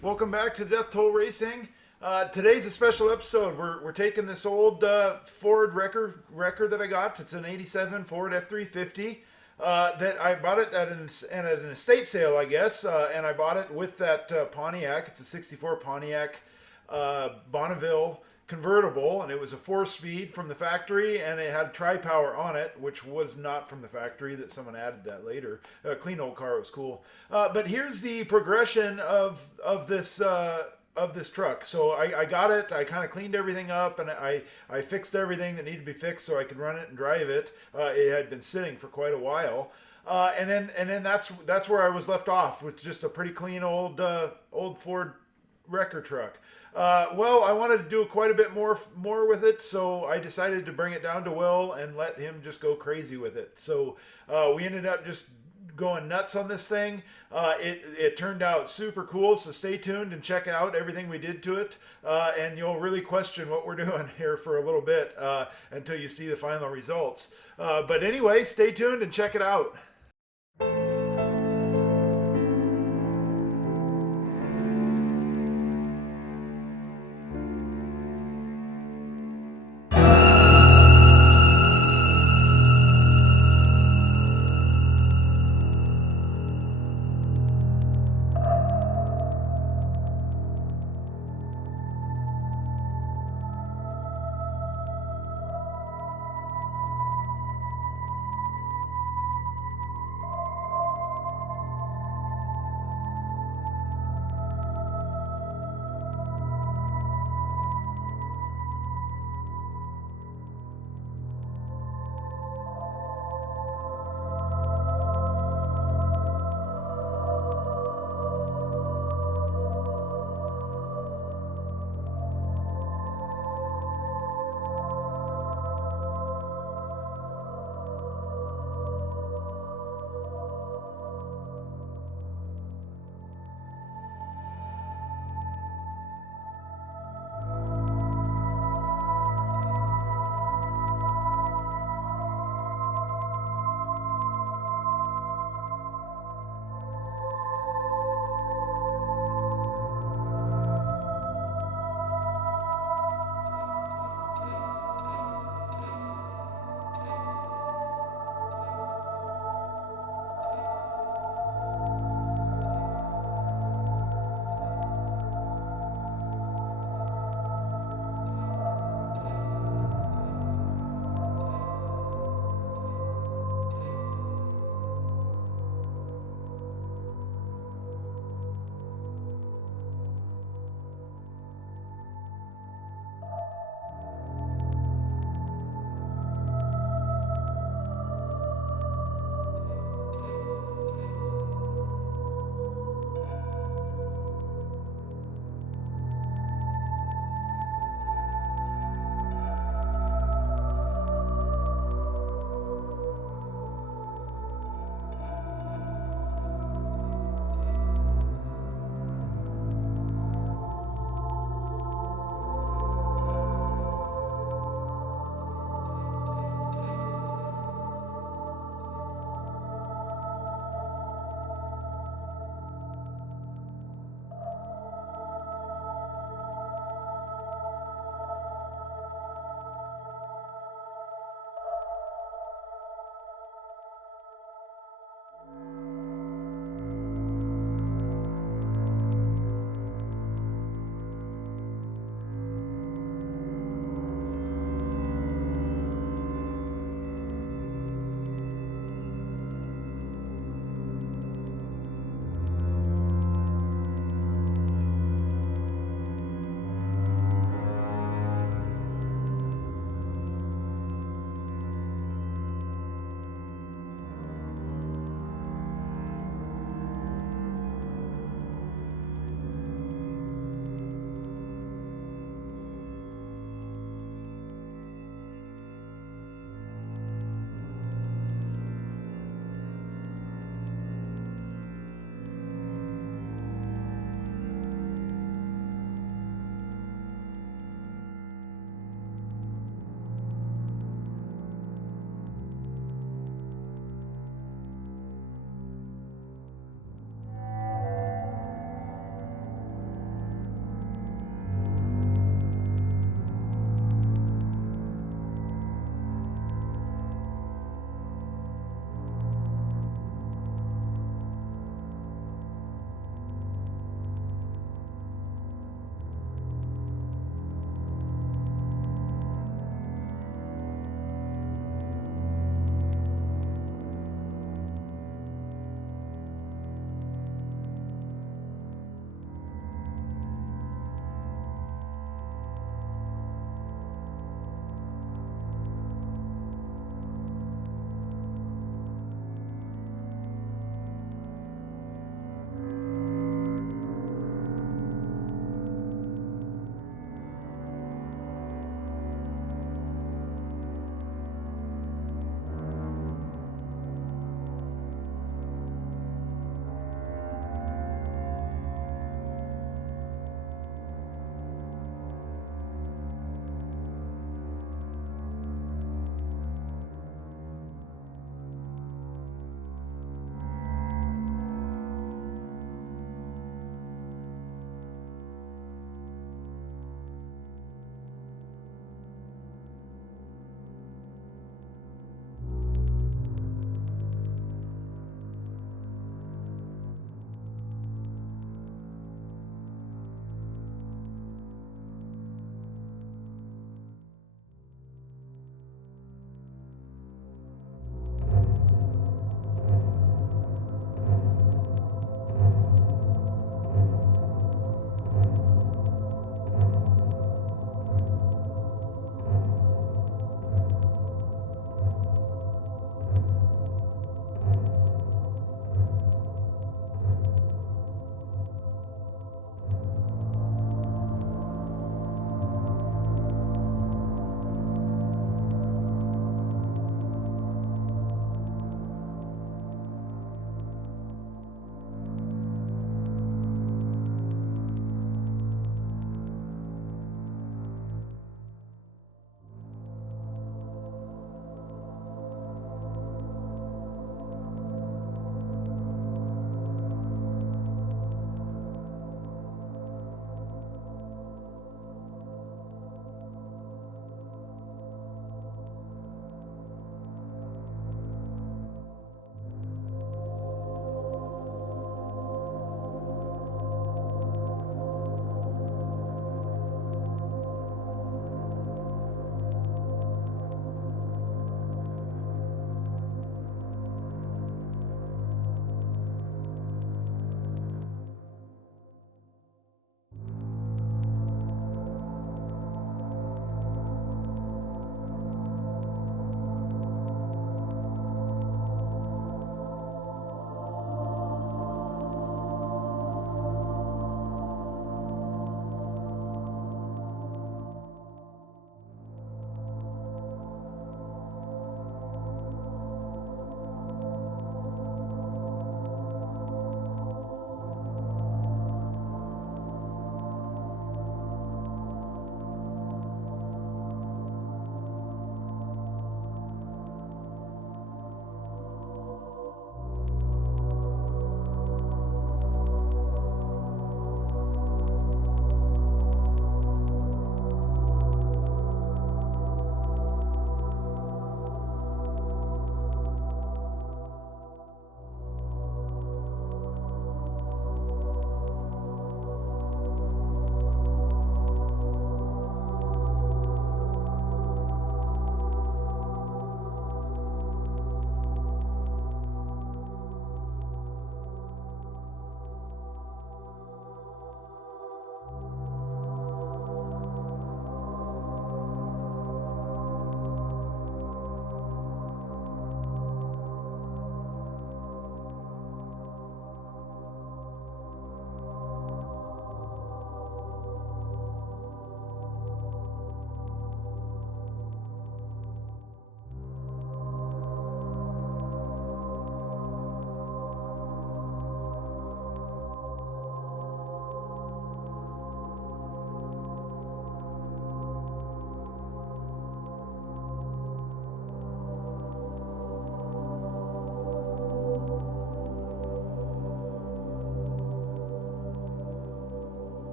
Welcome back to Death Toll Racing. Today's a special episode. We're taking this old Ford wrecker that I got. It's an '87 Ford F350 that I bought it at an estate sale, I guess, and I bought it with that Pontiac. It's a '64 Pontiac Bonneville convertible, and it was a 4-speed from the factory, and it had tri-power on it, which was not from the factory. That someone added that later. A clean old car. It was cool. But here's the progression of this truck. So I got it. I kind of cleaned everything up, and I fixed everything that needed to be fixed so I could run it and drive it. It had been sitting for quite a while. And then that's where I was left off, with just a pretty clean old Ford wrecker truck. Well, I wanted to do quite a bit more with it, so I decided to bring it down to Will and let him just go crazy with it. So we ended up just going nuts on this thing. It turned out super cool, so stay tuned and check out everything we did to it, and you'll really question what we're doing here for a little bit until you see the final results. But anyway, stay tuned and check it out.